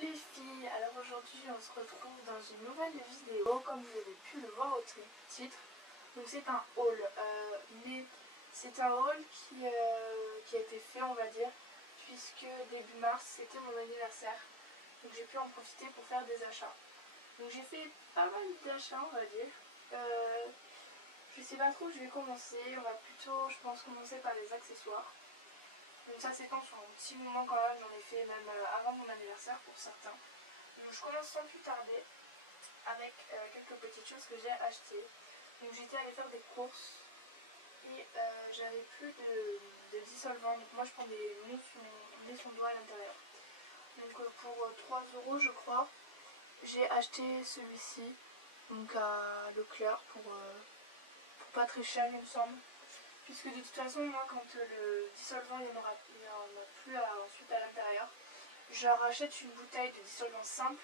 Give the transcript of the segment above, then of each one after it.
les filles, alors aujourd'hui on se retrouve dans une nouvelle vidéo comme vous avez pu le voir au titre. Donc c'est un haul, mais c'est un haul qui a été fait on va dire, puisque début mars c'était mon anniversaire. Donc j'ai pu en profiter pour faire des achats. Donc j'ai fait pas mal d'achats on va dire. Je sais pas trop où je vais commencer, on va plutôt je pense commencer par les accessoires. Donc ça s'étend sur un petit moment quand même, j'en ai fait même avant mon anniversaire pour certains. Donc je commence sans plus tarder avec quelques petites choses que j'ai achetées. Donc j'étais allée faire des courses et j'avais plus de dissolvant. Donc moi je prends des mousses son doigt à l'intérieur. Donc pour 3 € je crois, j'ai acheté celui-ci donc à Leclerc pour pas très cher il me semble. Puisque de toute façon, moi, quand le dissolvant, il n'y en a plus ensuite à l'intérieur, je rachète une bouteille de dissolvant simple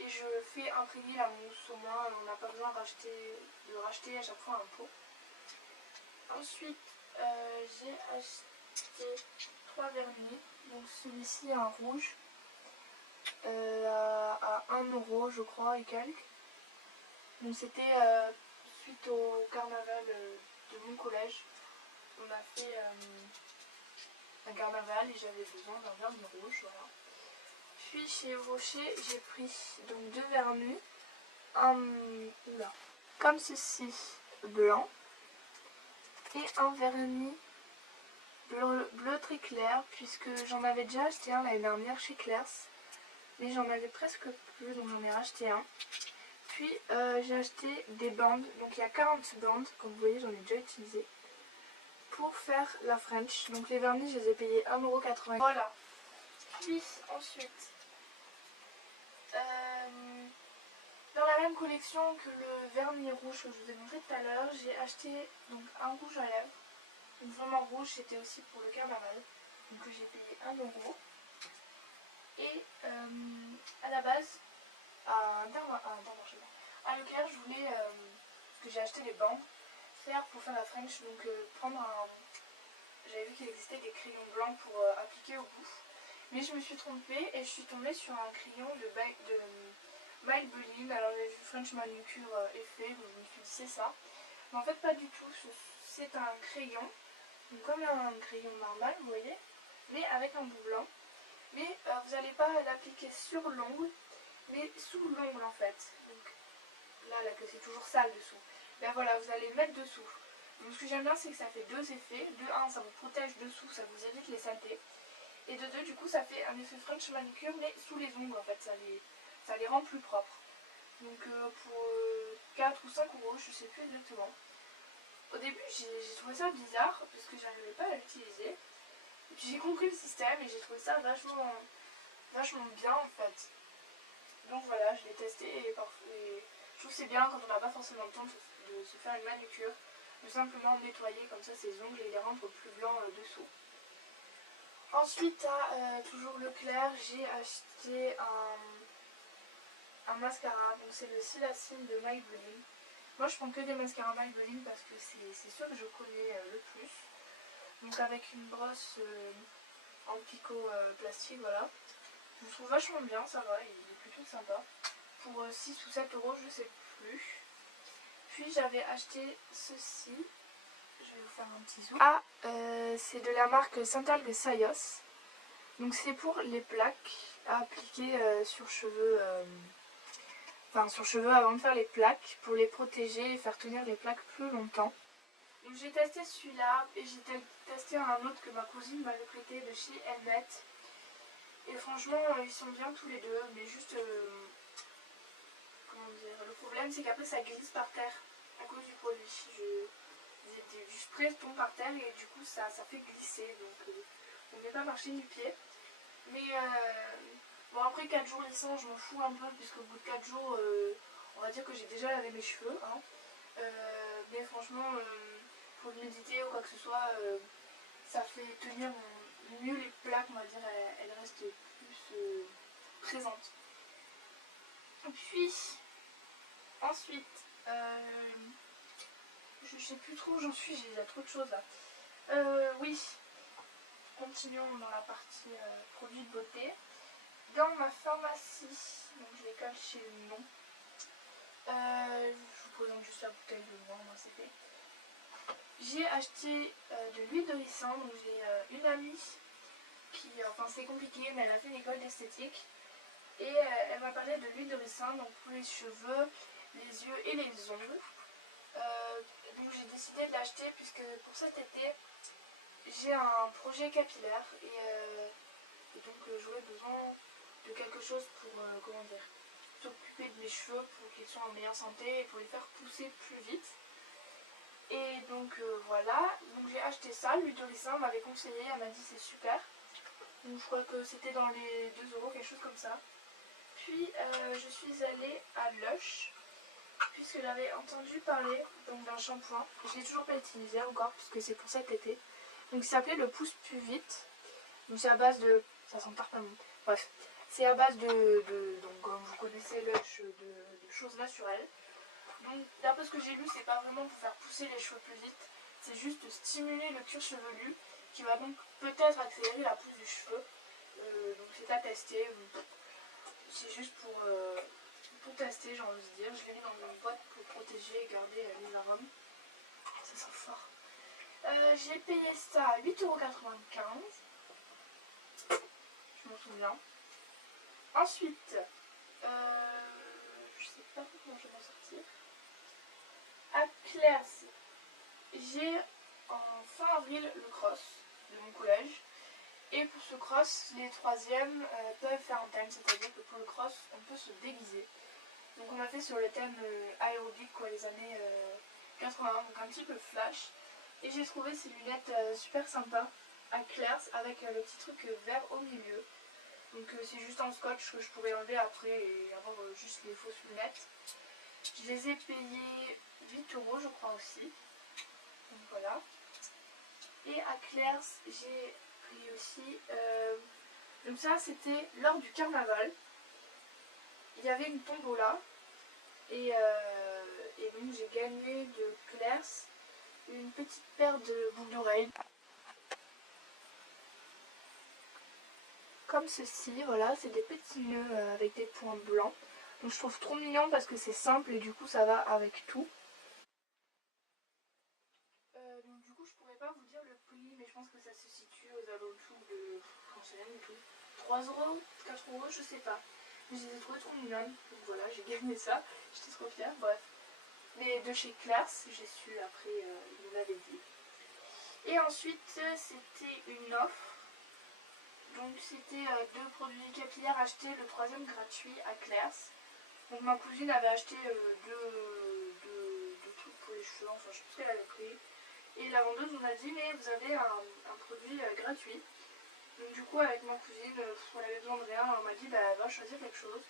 et je fais imprégner la mousse. Au moins, on n'a pas besoin de racheter à chaque fois un pot. Ensuite, j'ai acheté 3 vernis. Donc celui-ci, un rouge, à 1 € je crois et quelques. Donc c'était suite au carnaval de mon collège. On a fait un carnaval et j'avais besoin d'un vernis rouge, voilà. Puis chez Rocher, j'ai pris donc 2 vernis, comme ceci, blanc, et un vernis bleu très clair, puisque j'en avais déjà acheté un l'année dernière chez Claire's, mais j'en avais presque plus, donc j'en ai racheté un. Puis j'ai acheté des bandes, donc il y a 40 bandes, comme vous voyez j'en ai déjà utilisé, pour faire la French. Donc les vernis je les ai payés 1,80 €. Voilà. Puis ensuite, dans la même collection que le vernis rouge que je vous ai montré tout à l'heure, j'ai acheté donc un rouge à lèvres. Donc vraiment rouge, c'était aussi pour le carnaval. Donc j'ai payé 1 €. Et à la base, à Leclerc, je voulais, parce que j'ai acheté les bandes, pour faire la French, donc prendre un... J'avais vu qu'il existait des crayons blancs pour appliquer au bout. Mais je me suis trompée et je suis tombée sur un crayon de Maybelline. Alors j'ai vu French Manucure effet, donc je me suis dit c'est ça. Mais en fait pas du tout, c'est un crayon, donc comme un crayon normal vous voyez, mais avec un bout blanc. Mais vous n'allez pas l'appliquer sur l'ongle, mais sous l'ongle en fait. Donc là que c'est toujours sale dessous. Ben voilà, vous allez le mettre dessous. Donc ce que j'aime bien c'est que ça fait deux effets. De 1 ça vous protège dessous, ça vous évite les saletés. Et de 2 du coup ça fait un effet French Manucure mais sous les ongles en fait, ça les rend plus propres. Donc pour 4 ou 5 € je sais plus exactement. Au début j'ai trouvé ça bizarre parce que j'arrivais pas à l'utiliser. Et puis j'ai compris le système et j'ai trouvé ça vachement bien en fait. Donc voilà, je l'ai testé et je trouve que c'est bien quand on n'a pas forcément le temps de se faire une manucure, de simplement nettoyer comme ça ses ongles et les rendre plus blancs dessous. Ensuite à toujours Leclerc, j'ai acheté un mascara, donc c'est le Silacine de Maybelline. Moi je prends que des mascaras Maybelline parce que c'est sûr que je connais le plus. Donc avec une brosse en picot plastique, voilà. Je le trouve vachement bien, ça va, il est plutôt sympa. Pour 6 ou 7 € je sais plus. Puis j'avais acheté ceci. Je vais vous faire un petit zoom. Ah, c'est de la marque Santal Sayos. Donc c'est pour les plaques à appliquer sur cheveux, sur cheveux avant de faire les plaques, pour les protéger et faire tenir les plaques plus longtemps. Donc j'ai testé celui-là et j'ai testé un autre que ma cousine m'avait prêté de chez Elmet. Et franchement ils sont bien tous les deux, mais juste, comment dire, le problème c'est qu'après ça glisse par terre à cause du produit. Du spray tombe par terre et du coup ça fait glisser, donc on n'est pas marché du pied. Mais bon, après 4 jours laissant je m'en fous un peu puisque au bout de 4 jours on va dire que j'ai déjà lavé mes cheveux, hein. Mais franchement pour l'humidité ou quoi que ce soit, ça fait tenir mieux les plaques, on va dire, elles restent plus présentes. Puis ensuite je sais plus trop où j'en suis, j'ai déjà trop de choses là. Oui, continuons dans la partie produits de beauté. dans ma pharmacie, donc je l'ai caché le nom. Je vous présente juste la bouteille de moi, c'est fait. J'ai acheté de l'huile de ricin, donc j'ai une amie qui, enfin c'est compliqué, mais elle a fait une école d'esthétique. Et elle m'a parlé de l'huile de ricin, donc pour les cheveux, les yeux et les ongles. Donc j'ai décidé de l'acheter puisque pour cet été, j'ai un projet capillaire et donc j'aurais besoin de quelque chose pour, comment dire, s'occuper de mes cheveux pour qu'ils soient en meilleure santé et pour les faire pousser plus vite. Et donc voilà, donc j'ai acheté ça, l'huile de ricin, elle m'avait conseillé, elle m'a dit c'est super. Donc je crois que c'était dans les 2 euros, quelque chose comme ça. Puis je suis allée à Lush, puisque j'avais entendu parler d'un shampoing. Je ne l'ai toujours pas utilisé encore, puisque c'est pour cet été. Donc il s'appelait le pousse plus vite. Donc c'est à base de... ça sent pas bon. Bref, c'est à base donc comme vous connaissez Lush, de choses naturelles. Donc d'après ce que j'ai lu, c'est pas vraiment pour faire pousser les cheveux plus vite. C'est juste de stimuler le cuir chevelu, qui va donc peut-être accélérer la pousse du cheveu. Donc c'est à tester. C'est juste pour tester, j'ai envie de dire. Je l'ai mis dans une boîte pour protéger et garder les arômes. Ça sent fort. J'ai payé ça à 8,95 €. Je m'en souviens. Ensuite, je sais pas comment je vais m'en sortir. À Claire's, j'ai en fin avril le cross de mon collège. Et pour ce cross, les troisièmes peuvent faire un thème, c'est-à-dire que pour le cross, on peut se déguiser. Donc on a fait sur le thème aérobic, quoi, les années 80, donc un petit peu flash. Et j'ai trouvé ces lunettes super sympas à Claire's avec le petit truc vert au milieu. Donc c'est juste en scotch que je pourrais enlever après et avoir juste les fausses lunettes. Je les ai payées 8 € je crois aussi. Donc voilà. Et à Claire's, j'ai pris aussi... donc ça c'était lors du carnaval. Il y avait une tombola. Et donc j'ai gagné de Claire's une petite paire de boucles d'oreilles. Comme ceci, voilà, c'est des petits nœuds avec des points blancs. Donc je trouve trop mignon parce que c'est simple et du coup ça va avec tout. Donc du coup je pourrais pas vous dire le prix, mais je pense que ça se situe aux alentours de, j'en sais rien du tout, 3 €, 4 €, je sais pas. Mais je les ai trouvées trop mignonnes, donc voilà, j'ai gagné ça, j'étais trop fière, bref. Mais de chez Claire's, j'ai su après, ils me l'avaient dit. Et ensuite, c'était une offre. Donc c'était 2 produits capillaires achetés, le troisième gratuit à Claire's. Donc ma cousine avait acheté deux trucs pour les cheveux, enfin je sais pas ce qu'elle avait pris. Et la vendeuse nous a dit mais vous avez un produit gratuit. Donc du coup avec ma cousine, on avait besoin de rien, on m'a dit bah va choisir quelque chose.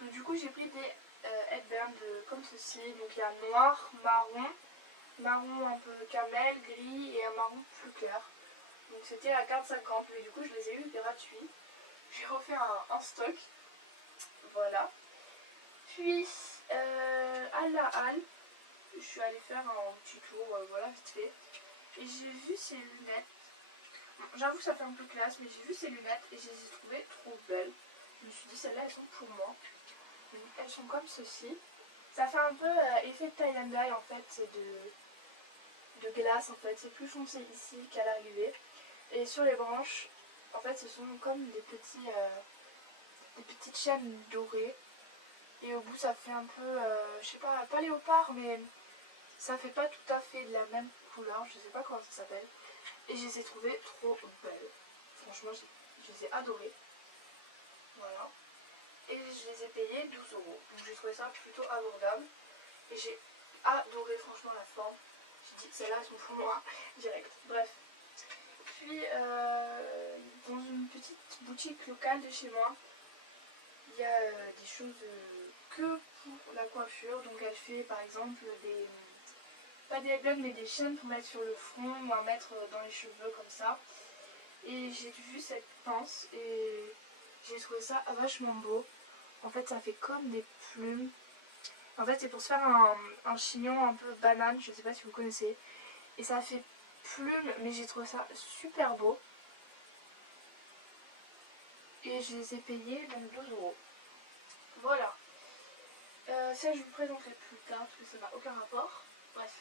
Donc du coup j'ai pris des headbands comme ceci. Donc il y a noir, marron un peu camel, gris et un marron plus clair. Donc c'était à 4,50 €, mais du coup je les ai eu gratuits. J'ai refait un stock. Voilà. Puis à la halle, je suis allée faire un petit tour, voilà, vite fait. Et j'ai vu ces lunettes. J'avoue que ça fait un peu classe, mais j'ai vu ces lunettes et je les ai trouvées trop belles. Je me suis dit celles-là elles sont pour moi. Donc, elles sont comme ceci. Ça fait un peu effet tie and dye en fait, c'est de glace en fait. C'est plus foncé ici qu'à l'arrivée. Et sur les branches, en fait ce sont comme des petites chaînes dorées. Et au bout ça fait un peu, je sais pas léopard, mais ça fait pas tout à fait de la même couleur, je sais pas comment ça s'appelle. Et je les ai trouvées trop belles. Franchement, je les ai adorées. Voilà. Et je les ai payées 12 €. Donc j'ai trouvé ça plutôt abordable. Et j'ai adoré franchement la forme. J'ai dit celles-là elles sont pour moi, direct. Bref. Puis dans une petite boutique locale de chez moi, il y a des choses que pour la coiffure. Donc elle fait par exemple des... pas des headbands mais des chaînes pour mettre sur le front ou à mettre dans les cheveux comme ça. Et j'ai vu cette pince et j'ai trouvé ça vachement beau. En fait ça fait comme des plumes. En fait c'est pour se faire un chignon un peu banane, je sais pas si vous connaissez. Et ça fait plume mais j'ai trouvé ça super beau. et je les ai payés donc 12 €. Voilà. Ça je vous présenterai plus tard parce que ça n'a aucun rapport. Bref.